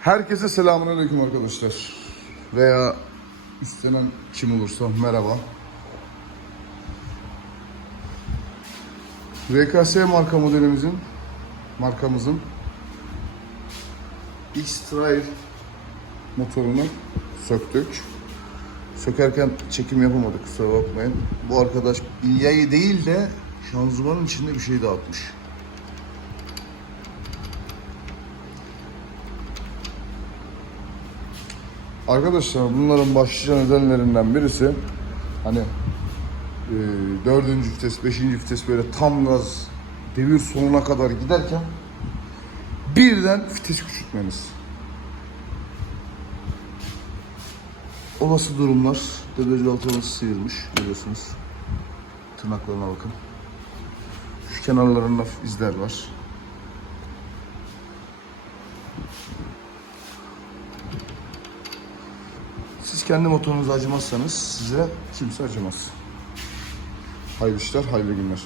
Herkese selamünaleyküm arkadaşlar. Veya istenen kim olursa merhaba. VKS marka modelimizin markamızın X-Trail motorunu söktük. Sökerken çekim yapamadık kusura bakmayın. Bu arkadaş bilyayı değil de şanzımanın içinde bir şey dağıtmış. Arkadaşlar bunların başlıca nedenlerinden birisi hani e, dördüncü vites, beşinci vites böyle tam gaz devir sonuna kadar giderken birden vites küçültmeniz. Olası durumlar debriyaj altımız sıyırmış görüyorsunuz. Tırnaklarına bakın. Şu kenarlarında izler var. Siz kendi motorunuza acımazsanız size kimse acımaz. Hayırlı işler, hayırlı günler.